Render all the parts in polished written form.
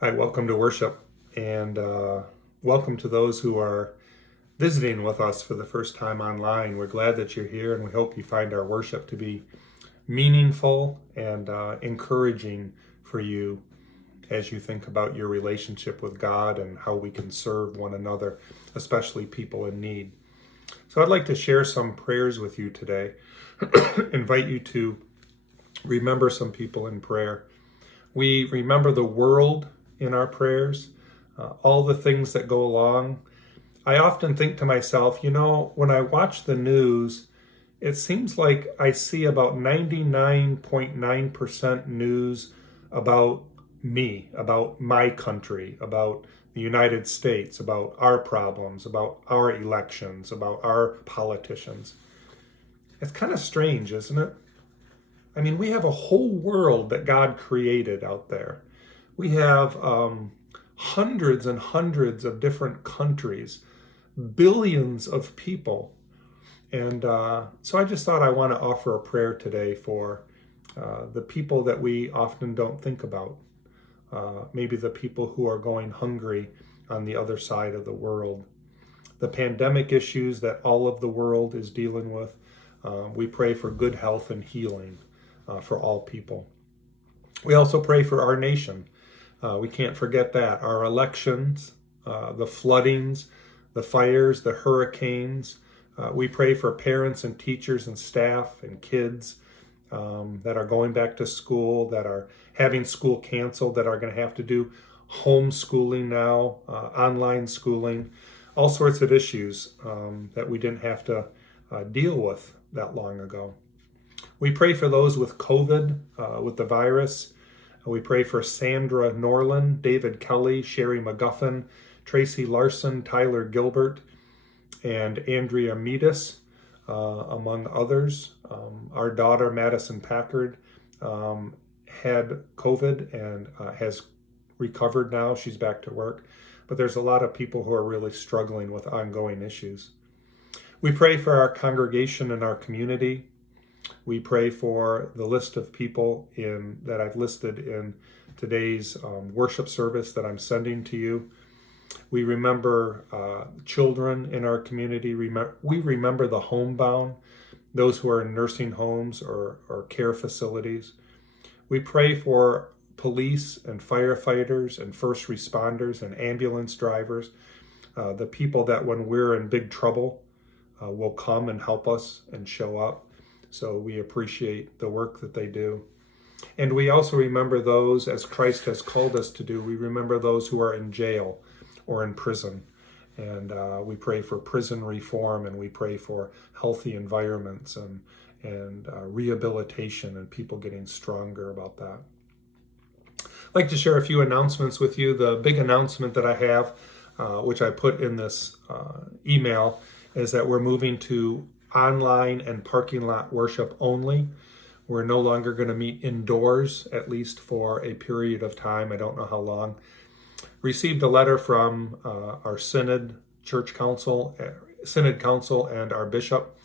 Hi, welcome to worship, and welcome to those who are visiting with us for the first time online. We're glad that you're here, and we hope you find our worship to be meaningful and encouraging for you as you think about your relationship with God and how we can serve one another, especially people in need. So I'd like to share some prayers with you today. Invite you to remember some people in prayer. We remember the world in our prayers, all the things that go along. I often think to myself, when I watch the news, it seems like I see about 99.9% news about me, about my country, about the United States, about our problems, about our elections, about our politicians. It's kind of strange, isn't it? I mean, we have a whole world that God created out there. We have hundreds and hundreds of different countries, billions of people. And so I just thought I want to offer a prayer today for the people that we often don't think about. Maybe the people who are going hungry on the other side of the world. The pandemic issues that all of the world is dealing with. We pray for good health and healing for all people. We also pray for our nation. We can't forget that. Our elections, the floodings, the fires, the hurricanes. We pray for parents and teachers and staff and kids that are going back to school, that are having school canceled, that are going to have to do homeschooling now, online schooling, all sorts of issues that we didn't have to deal with that long ago. We pray for those with COVID, with the virus. We pray for Sandra Norland, David Kelly, Sherry McGuffin, Tracy Larson, Tyler Gilbert, and Andrea Meadis, among others. Our daughter, Madison Packard, had COVID and has recovered now. She's back to work. But there's a lot of people who are really struggling with ongoing issues. We pray for our congregation and our community. We pray for the list of people that I've listed in today's worship service that I'm sending to you. We remember children in our community. We remember the homebound, those who are in nursing homes or care facilities. We pray for police and firefighters and first responders and ambulance drivers, the people that when we're in big trouble will come and help us and show up. So we appreciate the work that they do. And we also remember those, as Christ has called us to do, we remember those who are in jail or in prison. And we pray for prison reform, and we pray for healthy environments and rehabilitation and people getting stronger about that. I'd like to share a few announcements with you. The big announcement that I have, which I put in this email, is that we're moving to online and parking lot worship only. We're no longer going to meet indoors, at least for a period of time. I don't know how long. Received a letter from our Synod Council, and our bishop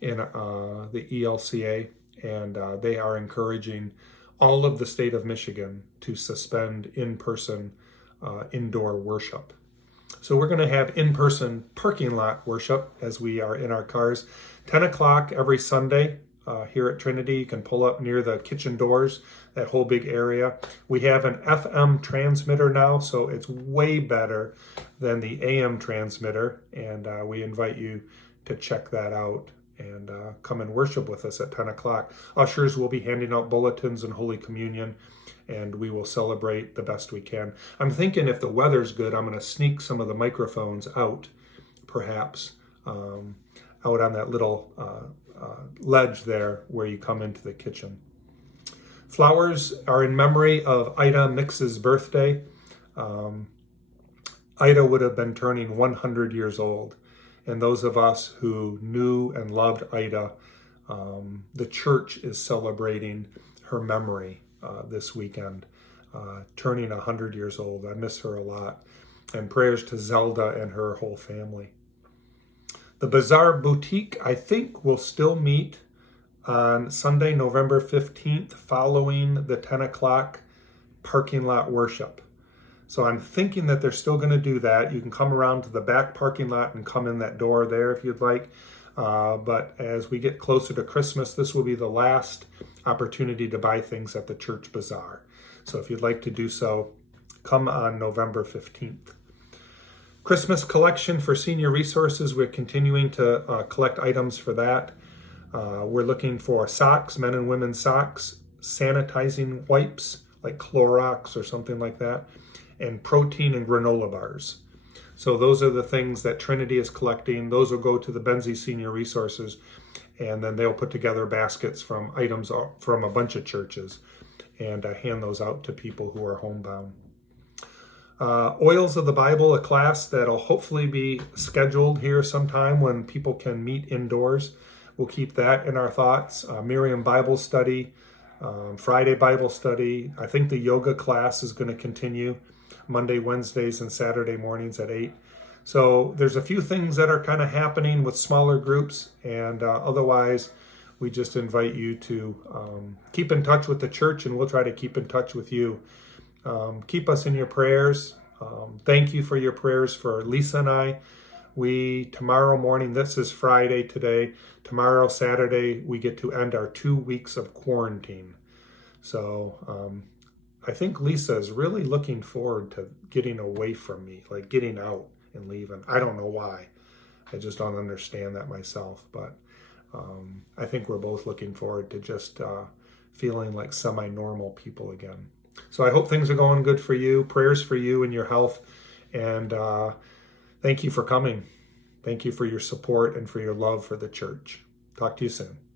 in the ELCA, and they are encouraging all of the state of Michigan to suspend in-person indoor worship. So we're going to have in-person parking lot worship as we are in our cars. 10 o'clock every Sunday here at Trinity. You can pull up near the kitchen doors, that whole big area. We have an FM transmitter now, so it's way better than the AM transmitter. And we invite you to check that out and come and worship with us at 10 o'clock. Ushers will be handing out bulletins and Holy Communion, and we will celebrate the best we can. I'm thinking if the weather's good, I'm going to sneak some of the microphones out, perhaps, out on that little ledge there where you come into the kitchen. Flowers are in memory of Ida Mix's birthday. Ida would have been turning 100 years old. And those of us who knew and loved Ida, the church is celebrating her memory this weekend, turning 100 years old. I miss her a lot. And prayers to Zelda and her whole family. The Bazaar Boutique, I think, will still meet on Sunday, November 15th, following the 10 o'clock parking lot worship. So I'm thinking that they're still going to do that. You can come around to the back parking lot and come in that door there if you'd like. But as we get closer to Christmas, this will be the last opportunity to buy things at the church bazaar. So if you'd like to do so, come on November 15th. Christmas collection for Senior Resources. We're continuing to collect items for that. We're looking for socks, men and women's socks, sanitizing wipes like Clorox or something like that, and protein and granola bars. So those are the things that Trinity is collecting. Those will go to the Benzie Senior Resources, and then they'll put together baskets from items from a bunch of churches and hand those out to people who are homebound. Oils of the Bible, a class that'll hopefully be scheduled here sometime when people can meet indoors. We'll keep that in our thoughts. Miriam Bible study, Friday Bible study. I think the yoga class is going to continue Monday, Wednesdays, and Saturday mornings at 8. So there's a few things that are kind of happening with smaller groups, and otherwise we just invite you to keep in touch with the church, and we'll try to keep in touch with you. Keep us in your prayers. Thank you for your prayers for Lisa and I. Tomorrow morning, this is Friday today, tomorrow, Saturday, we get to end our 2 weeks of quarantine. So I think Lisa is really looking forward to getting away from me, like getting out and leaving. I don't know why. I just don't understand that myself. But I think we're both looking forward to just feeling like semi-normal people again. So I hope things are going good for you. Prayers for you and your health. And thank you for coming. Thank you for your support and for your love for the church. Talk to you soon.